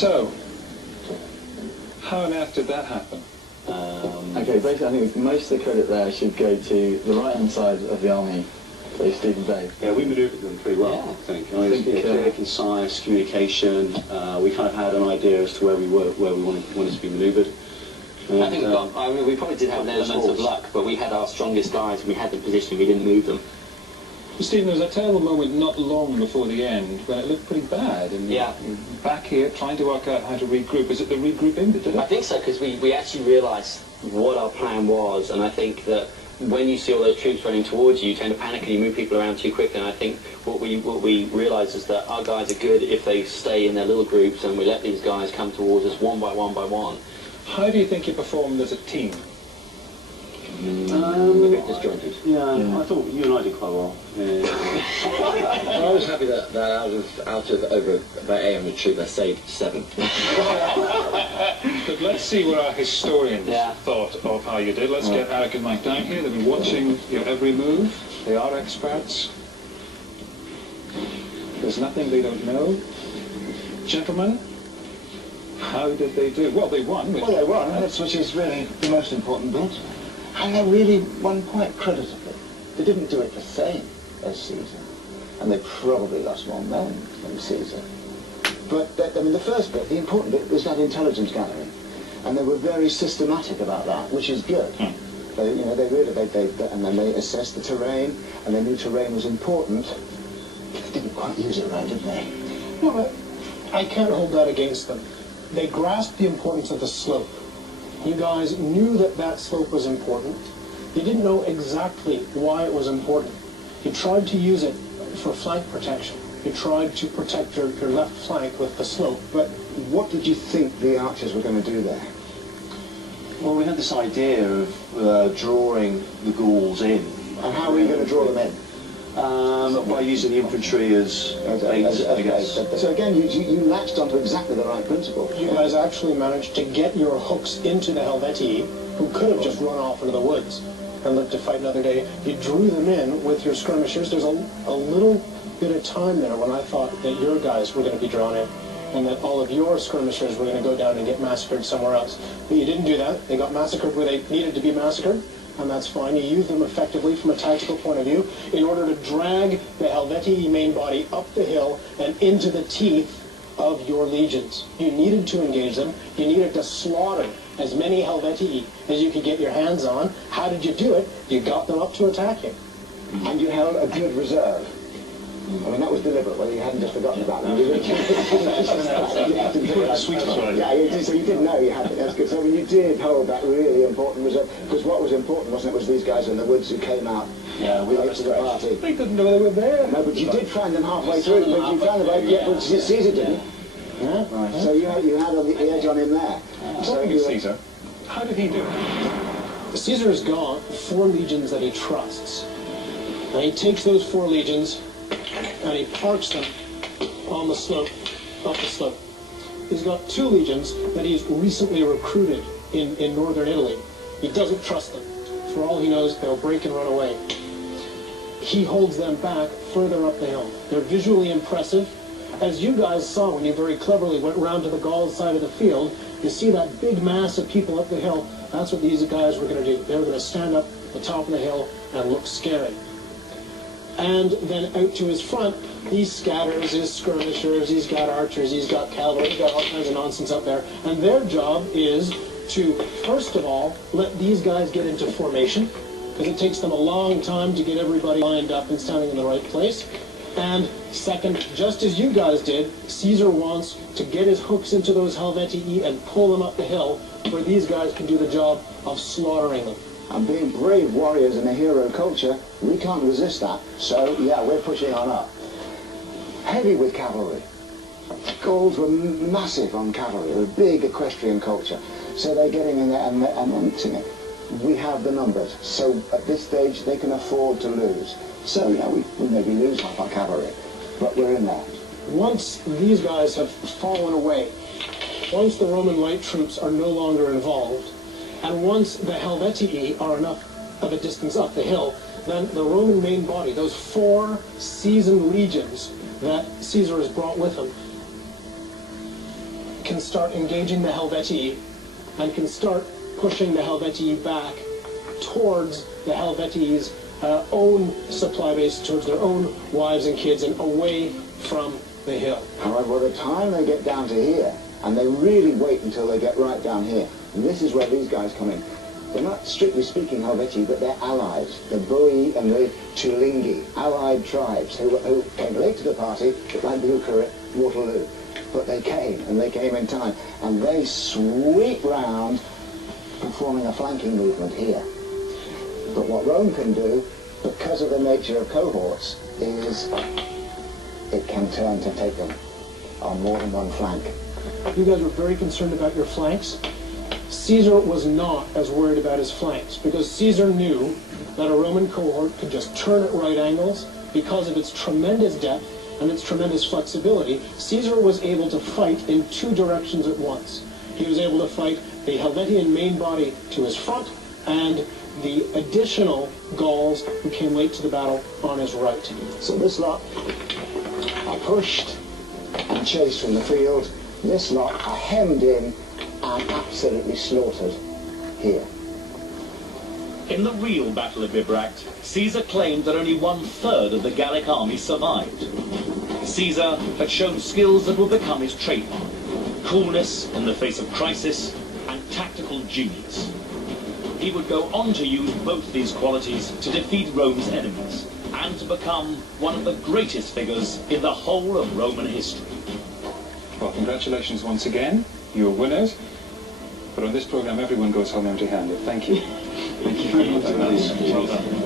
So, how on earth did that happen? Okay, basically I think most of the credit there should go to the right-hand side of the army, so Stephen Day. Yeah, we manoeuvred them pretty well, I think. I think clear, concise communication. We kind of had an idea as to where we wanted to be manoeuvred. I think we probably did have an element of luck, but we had our strongest guys and we had them positioned, we didn't move them. Stephen, there was a terrible moment not long before the end when it looked pretty bad, and you're back here trying to work out how to regroup. Is it the regrouping that did it? I think so, because we actually realised what our plan was, and I think that when you see all those troops running towards you, you tend to panic and you move people around too quickly, and I think what we realised is that our guys are good if they stay in their little groups and we let these guys come towards us one by one by one. How do you think you performed as a team? A bit disjointed. Yeah, I thought you and I did quite well. Well, I was happy that out of over about 800 troops, I saved 7. But let's see what our historians thought of how you did. Let's get Eric and Mike down here. They've been watching your every move. They are experts. There's nothing they don't know. Gentlemen, how did they do? Well, they won. Well, they won, which is really the most important bit. And they really won quite creditably. They didn't do it the same as Caesar, and they probably lost more men than Caesar. But I mean, the first bit, the important bit, was that intelligence gathering, and they were very systematic about that, which is good. They, you know, and then they assessed the terrain, and they knew terrain was important. They didn't quite use it right, did they? No, but I can't hold that against them. They grasped the importance of the slope. You guys knew that that slope was important. You didn't know exactly why it was important. You tried to use it for flank protection. You tried to protect your left flank with the slope. But what did you think the archers were going to do there? Well, we had this idea of drawing the Gauls in. And how were you going to draw them in? By using the infantry as bait, I guess. So again, you latched onto exactly the right principle. You guys actually managed to get your hooks into the Helvetii, who could have just run off into the woods and lived to fight another day. You drew them in with your skirmishers. There's a little bit of time there when I thought that your guys were going to be drawn in and that all of your skirmishers were going to go down and get massacred somewhere else. But you didn't do that. They got massacred where they needed to be massacred, and that's fine. You used them effectively from a tactical point of view in order to drag the Helvetii main body up the hill and into the teeth of your legions. You needed to engage them. You needed to slaughter as many Helvetii as you could get your hands on. How did you do it? You got them up to attack you. And you held a good reserve. I mean, that was deliberate, whether you hadn't just forgotten about them. So you didn't know you had it. That's good. So you did hold that really important reserve, because what was important, wasn't it, was these guys in the woods who came out late to the party. They didn't know they were there. No, but you did find them halfway through. But you found them, but Caesar didn't. Yeah? Right. So you had the edge on him there. So Caesar, how did he do it? Caesar has got 4 legions that he trusts. And he takes those 4 legions and he parks them on the slope, up the slope. He's got 2 legions that he's recently recruited in northern Italy. He doesn't trust them. For all he knows, they'll break and run away. He holds them back further up the hill. They're visually impressive. As you guys saw when you very cleverly went round to the Gauls side of the field, you see that big mass of people up the hill. That's what these guys were going to do. They were going to stand up at the top of the hill and look scary. And then out to his front, he scatters his skirmishers, he's got archers, he's got cavalry, he's got all kinds of nonsense up there. And their job is to, first of all, let these guys get into formation, because it takes them a long time to get everybody lined up and standing in the right place. And second, just as you guys did, Caesar wants to get his hooks into those Helvetii and pull them up the hill, where these guys can do the job of slaughtering them. And being brave warriors in a hero culture, we can't resist that. So, yeah, we're pushing on up. Heavy with cavalry. Gauls were massive on cavalry. They were a big equestrian culture. So they're getting in there and mixing it. We have the numbers. So at this stage, they can afford to lose. So, yeah, we maybe lose half our cavalry. But we're in there. Once these guys have fallen away, once the Roman light troops are no longer involved, and once the Helvetii are enough of a distance up the hill, then the Roman main body, those 4 seasoned legions that Caesar has brought with him, can can start engaging the Helvetii and can start pushing the Helvetii back towards the Helvetii's own supply base, towards their own wives and kids, and away from the hill. However, by the time they get down to here, and they really wait until they get right down here, and this is where these guys come in. They're not strictly speaking Helvetii, but they're allies. The Boii and the Tulingi, allied tribes who came late to the party, like Blucher at Waterloo. But they came, and they came in time, and they sweep round, performing a flanking movement here. But what Rome can do, because of the nature of cohorts, is it can turn to take them on more than one flank. You guys were very concerned about your flanks. Caesar was not as worried about his flanks, because Caesar knew that a Roman cohort could just turn at right angles. Because of its tremendous depth and its tremendous flexibility, Caesar was able to fight in two directions at once. He was able to fight the Helvetian main body to his front and the additional Gauls who came late to the battle on his right. So this lot are pushed and chased from the field. This lot are hemmed in and absolutely slaughtered here. In the real Battle of Bibracte, Caesar claimed that only 1/3 of the Gallic army survived. Caesar had shown skills that would become his trademark: coolness in the face of crisis and tactical genius. He would go on to use both these qualities to defeat Rome's enemies and to become one of the greatest figures in the whole of Roman history. Well, congratulations once again. You're winners. But on this program, everyone goes home empty-handed. Thank you. Thank you very much. Well done.